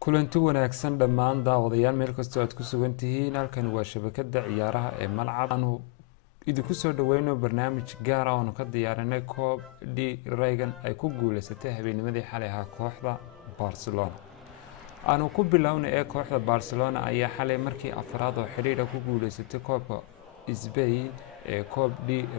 kulanti wanaagsan dhammaan daawadayaal meel kastoo aad ku sugan tihiin. halkani waa shabakada ciyaaraha ee malcab. aanu idinku soo dhaweyno barnaamij gaar ah oonu ka diyaarinay koob Reagan ay ku guuleysatay habeennimadii xalay ahaa kooxda Barcelona. aanu ku bilownay ee kooxda Barcelona ayaa xalay markii afraad oo xiriir ku guuleysatay koobka Spain ee koob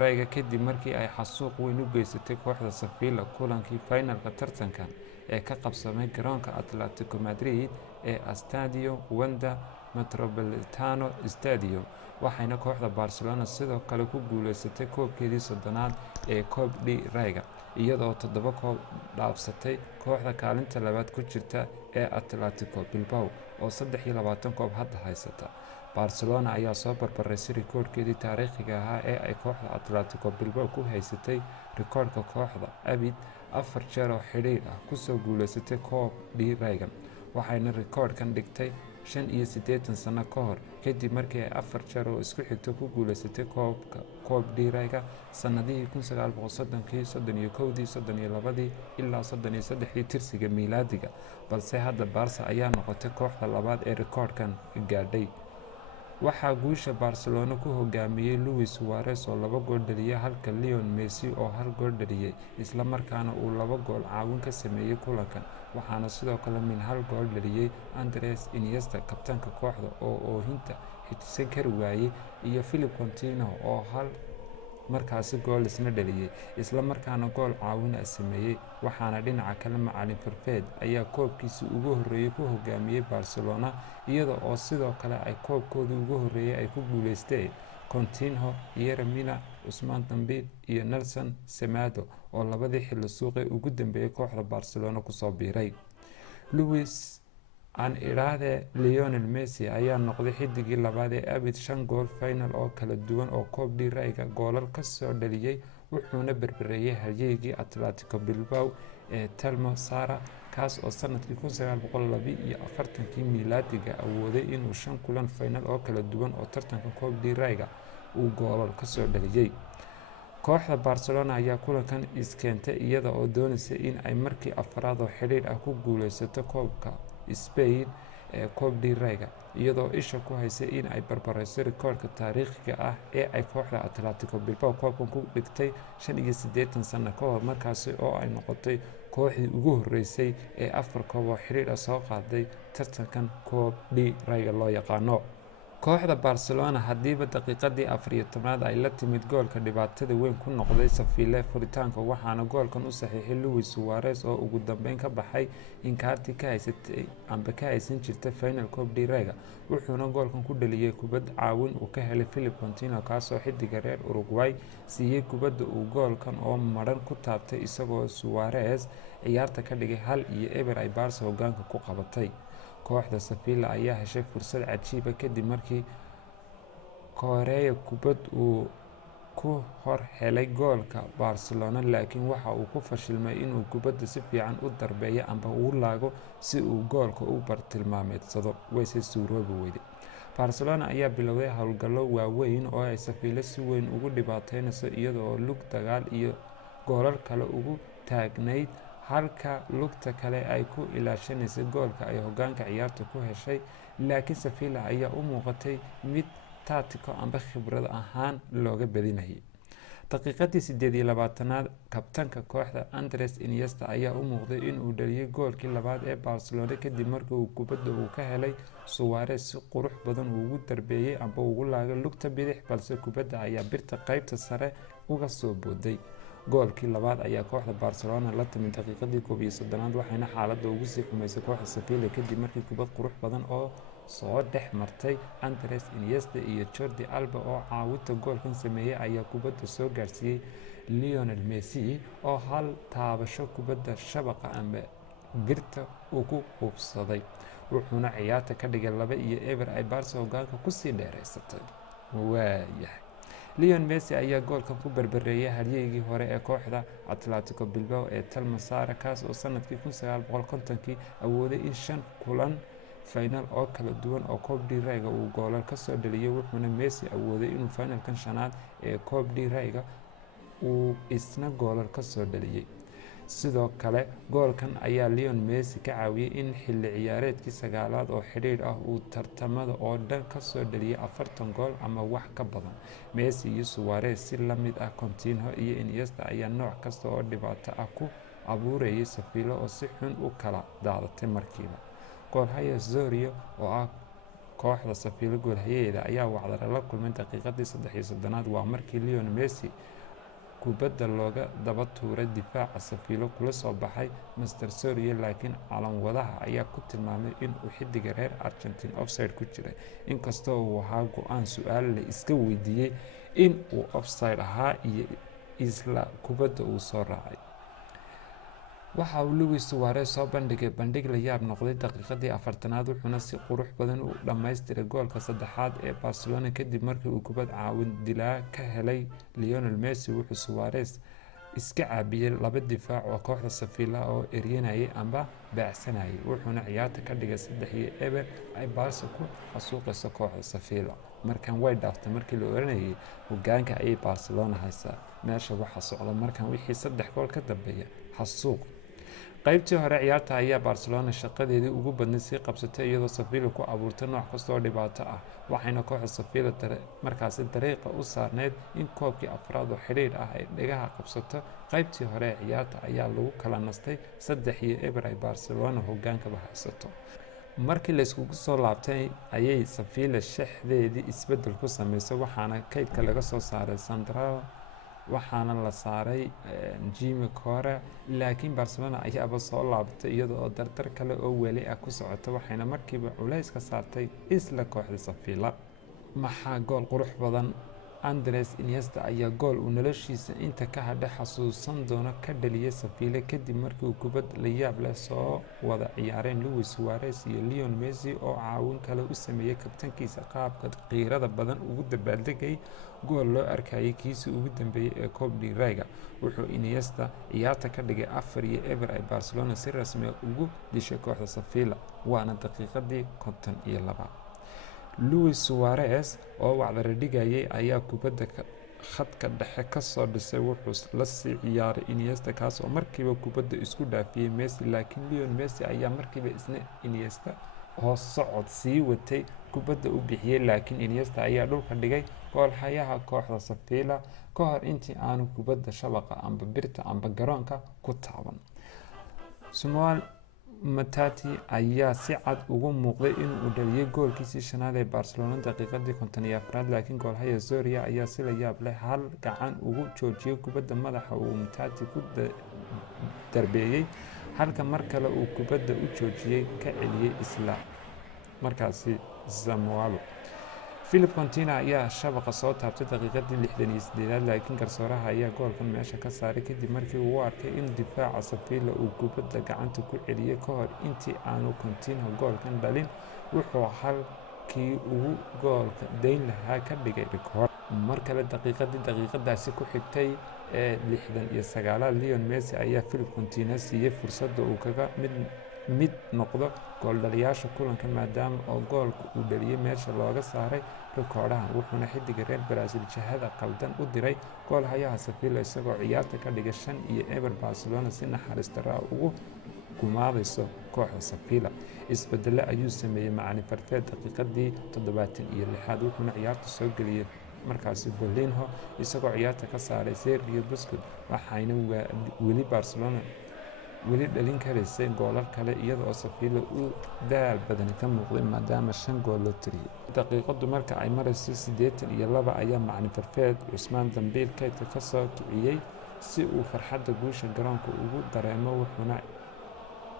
Reagan kadib markii ay xasuuq weyn u geysatay kooxda Sevilla kulankii finalka tartankan ee ka qabsamay garoonka Atletico Madrid ee Estadio Wanda Metropolitano Stadium. waxayna kooxda Barcelona sidoo kale ku guuleysatay koobkeedii soddonaad ee koob Reagan iyadoo 7 koob dhaafsatay kooxda kaalinta labaad ku jirta ee Atletico Bilbao oo 23 koob hadda haysata. Barcelona ayaa soo barbaraysay rikoodhkeedii taariikhiga ahaa ee ay kooxda Atletico Bilbao ku haysatay rikoodhka kooxda abid 4 jeer oo xiriir ah kusoo guuleysatay koob Reagan, waxayna rikoodhkan dhigtay 85 sano ka hor kadib markii ay 4 jeer oo isku xigta ku guuleysatay koob Reagan sanadihii 1930, 31, 32 ilaa 33 tirsiga miilaadiga, balse hadda Barca ayaa noqotay kooxda labaad ee rikoodhkan gaadhay. waxaa guusha Barcelona ku hogaamiyey Luis Suarez oo 2 gool dhaliyay halka Lionel Messi oo 1 gool dhaliyay isla markaana uu 2 gool caawin ka sameeyay kulankan. waxaana sidoo kale min 1 gool dhaliyay Andres Iniesta kabtaanka kooxda oo oohinta xitisan kari waayay iyo Philippe Coutinho oo markaasi gool isna dhaliyay isla markaana gool caawin sameeyay. waxaana dhinaca kale macallin Valverde ayaa koobkiisii ugu horeeyay ku hogaamiyay Barcelona iyada oo sidoo kale ay koobkoodii ugu horeeyay ay ku guuleysteen Coutinho, Yeremina, Ousmane Dembele iyo Nelson Semedo oo labadii xilli suuqee ugu dambeeyay kooxda Barcelona kusoo biiray. Lionel Messi ayaa noqday xidigii labaad ee abid 5 gool final oo kala duwan oo koob Reagan goolal ka soo dhaliyay, wuxuuna berbereeyay halyeygii Atletico Bilbao ee Telmo Zarra kaas oo sanadkii 1942 miilaadiga awooday inuu 5 kulan final oo kala duwan oo tartanka koob Reagan uu goolal ka soo dhaliyay. kooxda Barcelona ayaa kulankan iskeentay iyada oo doonaysay in ay markii afraad oo xiriir ah ku guuleysato koobka Spain ee koob Reagan iyadoo isha ku haysay in ay barbarayso rikoodhka taariikhiga ah ee ay kooxda Atletico Bilbao koobkan ku dhigtay 85 sano ka hor, markaasi oo ay noqotay kooxdii ugu horeysay ee 4 koob oo xiriir ah soo qaaday tartankan koob Reagan loo yaqaano. kooxda Barcelona hadiiba daqiiqadii 14aad ay la timid goolka dhibaatada weyn ku noqday Sevilla furitaanka, waxaana goolkan u saxiixay Luis Suarez oo ugu dambeyn ka baxay inkaartii ka haysan jirtay final koob Reagan, wuxuuna goolkan ku dhaliyay kubad caawin uu ka helay Philippe Coutinho kaasoo xidiga reer Uruguay siiyay kubadda uu goolkan oo maran ku taabtay isagoo Suarez ciyaarta ka dhigay 1-0 ay Barca hogaanka ku qabatay. kooxda Sevilla ayaa heshay fursad cajiib ah kadib markii Correa kubad uu ku hor helay goolka Barcelona, laakiin waxa uu ku fashilmay inuu kubadda si fiican u darbeeyo amba uu laago si uu goolka u bartilmaameedsado, wayse suuroobi weyday. Barcelona ayaa bilowday howlgallo waaweyn oo ay Sevilla si weyn ugu dhibaateynayso iyada oo lug dagaal iyo goolal kale ugu taagnayd, halka lugta kale ay ku ilaashanaysay goolka ay hogaanka ciyaarta ku heshay. laakiin Sevilla ayaa u muuqatay mid taatiko amba khibrad ahaan looga badinayay. daqiiqadii 28aad kabtaanka kooxda Andres Iniesta ayaa u muuqday inuu dhaliyay goolkii labaad ee Barcelona kadib markii uu kubadda uu ka helay Suarez si qurux badan ugu darbeeyay amba ugu laagay lugta bidix, balse kubadda ayaa birta qaybta sare uga soo booday. goolkii labaad ayaa kooxda Barcelona la timid daqiiqadii 31aad, waxayna xaaladda ugu sii xumaysay kooxda Sevilla kadib markii kubad qurux badan oo soo dhex martay Andres Iniesta iyo Jordi Alba oo caawinta goolkan sameeyay ayaa kubadda soo gaarsiiyay Lionel Messi oo hal taabasho kubadda shabaqa ama birta uu ku hubsaday, wuxuuna ciyaarta ka dhigay 2-0 ay Barca hogaanka kusii dheereysatay. Lionel Messi ayaa goolkan ku berbereeyay halyeygii hore ee kooxda Atletico Bilbao ee Telmo Zarra kaas oo sanadkii 1950 awooday in 5 kulan final oo kala duwan oo koob Reagan uu goolal ka soo dhaliyay, wuxuuna Messi awooday inuu finalkan shanaad ee koob Reagan uu isna goolal ka soo dhaliyay. sidoo kale goolkan ayaa Lionel Messi ka caawiyay in xilli ciyaareedkii 9aad oo xidhiidh ah uu tartamada oo dhan kasoo dhaliyay 40 gool ama wax ka badan. Messi iyo Suarez si la mid ah Coutinho iyo Iniesta ayaa nooc kasta oo dhibaato ah ku abuurayay Sevilla oo si xun u kala daadatay markiiba. Goolhaye Osorio oo ah kooxda Sevilla goolhayeeda ayaa wacdara la kulmay daqiiqadii 33aad waa markii Lionel Messi kubadda looga daba tuuray difaaca Sevilla kula soo baxay Mr. Osorio, laakiin calanwadaha ayaa ku tilmaamay in uu xiddiga reer Argentine offside ku jiray, inkastoo uu ahaa go'aan su'aal la iska weydiiyay in uu offside ahaa iyo isla kubadda uu soo raacay. waxa uu Luis Suarez soo bandhigay bandhig la yaab noqday daqiiqadii 40aad, wuxuuna si qurux badan u dhammaystiray goolka saddexaad ee Barcelona kadib markii uu kubad caawin dilaa ka helay Lionel Messi. Wuxuu Suarez iska caabiyay laba difaac oo kooxda Sevilla oo eryanayay amba baacsanayay, wuxuuna ciyaarta ka dhigay 3-0 ay Barca ku xasuuqayso kooxda Sevilla. markan way dhaaftay markii la oranayay hogaanka ayay Barcelona haysaa, meesha waxa socda markan wixii 3 gool ka dambeeya xasuuq. qaybtii hore ciyaarta ayaa Barcelona shaqadeedii ugu badnayd sii qabsatay iyadoo Sevilla ku abuurtay nooc kasta oo dhibaato ah, waxayna kooxda Sevilla markaasi dariiqa u saarneyd in koobkii afraad oo xidhiidh ah ay dhagaha qabsato. qaybtii hore ciyaarta ayaa lagu kala nastay 3-0 ay Barcelona hogaankaba haysato. markii la iskugu soo laabtay ayay Sevilla shaxdeedii isbedel ku sameysay, waxaana kaydka laga soo saaray Sandro waxaana la saaray Jimmy Cora, laakiin Barcelona ayaaba soo laabatay iyadoo dardar kale oo weli ah ku socota, waxayna markiiba culays ka saartay isla kooxda Sevilla. maxaa gool qurux badan! Andres Iniesta ayaa gool uu noloshiisa inta ka hadhay xasuusan doono ka dhaliyay Sevilla kadib markii uu kubad la yaab leh soo wada ciyaareen Luis Suarez iyo Lionel Messi oo caawin kale u sameeyay kabtankiisa qaabka qiirada badan ugu dabaaldegay gool loo arkayay kiisii ugu dambeeyay ee Copa del Rey. wuxuu Iniesta ciyaarta ka dhigay 4-0 ay Barcelona si rasmi ah ugu dishay kooxda Sevilla, waana daqiiqadii 52. Luis Suarez oo wacdara dhigayay ayaa kubadda khadka dhexe ka soo dhisay, wuxuu la sii ciyaaray Iniesta kaas oo markiiba kubadda isku dhaafiyay Messi, laakiin Lionel Messi ayaa markiiba isna Iniesta oo socod sii watay kubadda u bixiyay, laakiin Iniesta ayaa dhulka dhigay goolhayaha kooxda Sevilla ka hor intii aanu kubadda shabaqa amba birta amba garoonka ku taaban. Samuel Umtiti ayaa si cad ugu muuqday inuu dhaliyay goolkiisii 5aad ee Barcelona daqiiqadii 54aad, laakiin goolhaye Osorio ayaa si la yaab leh hal gacan ugu joojiyay kubadda madaxa uu Umtiti ku darbeeyay, halka mar kale uu kubadda u joojiyay ka celiyay isla markaasi Samuel. Philippe Coutinho ayaa shabaqa soo taabtay daqiiqadii 68aad, laakiin garsooraha ayaa goolkan meesha ka saaray kadib markii uu arkay in difaaca Sevilla uu kubadda gacanta ku celiyay ka hor intii aanu Coutinho goolkan dhalin. wuxuu halkii uu goolka dayn lahaa ka dhigay rikoor. mar kale daqiiqadaasi ku xigtay ee 69aad Lionel Messi ayaa Philippe Coutinho siiyay fursadda uu kaga mid noqdo gooldhaliyaasha kulanka maadaama oo goolka uu dhaliyay meesha looga saaray rikoodhahan, wuxuuna xiddiga reer Brazil jihada qaldan u diray goolhayaha Sevilla isagoo ciyaarta ka dhigay 5-0 Barcelona si naxariis darro ugu gumaadayso kooxda Sevilla. isbedelo ayuu sameeyay macallin Valverde daqiiqadii 76aad, wuxuuna ciyaarta soo geliyay markaasi Paulinho isagoo ciyaarta ka saaray Sergio Busquets, waxayna weli Barcelona weli dhalin karaysay goolal kale iyadoo Sevilla uu daal badan ka muuqday maadaama 5 gool loo tiriyay. daqiiqadu marka ay maraysay 82 ayaa macallin Valverde Ousmane Dembele kaydka ka soo kiciyay si uu farxadda guusha garoonka ugu dareemo,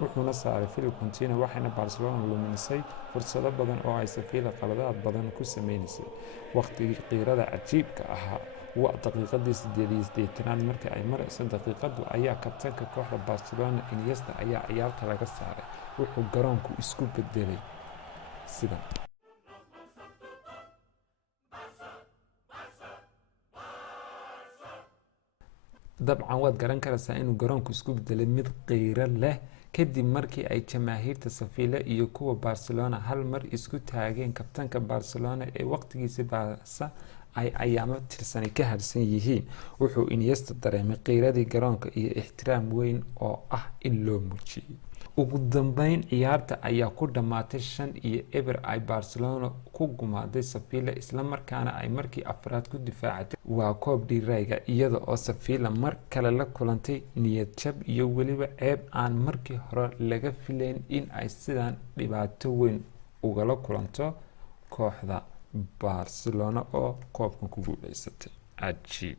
wuxuuna saaray Philippe Coutinho, waxayna Barcelona lumisay fursado badan oo ay Sevilla qaladaad badan ku sameynaysay. waqtigii qiirada cajiibka ahaa waa daqiiqadii 88aad markii ay maraysay daqiiqadu ayaa kabtanka kooxda Barcelona Iniesta ayaa ciyaarta laga saaray, wuxuu garoonku isku bedelay sidan. dabcan waad garan karaysaa inuu garoonku isku bedelay mid qiiro leh kadib markii ay jamaahiirta Sevilla iyo kuwa Barcelona hal mar isku taageen kabtanka Barcelona ee waqtigiisa Barca ay ayaamo tirsani ka harsan yihiin, wuxuu Iniesta dareemay qiiradii garoonka iyo ixtiraam weyn oo ah in loo muujiyay. ugu dambeyn ciyaarta ayaa ku dhamaatay 5-0 ay Barcelona ku gumaaday Sevilla, isla markaana ay markii afraad ku difaacatay waa Copa del Rey, iyada oo Sevilla mar kale la kulantay niyad jab iyo weliba ceeb aan markii hore laga filayn in ay sidaan dhibaato weyn ugala kulanto kooxda Barcelona oo koobkan ku guuleysatay. Cajiib.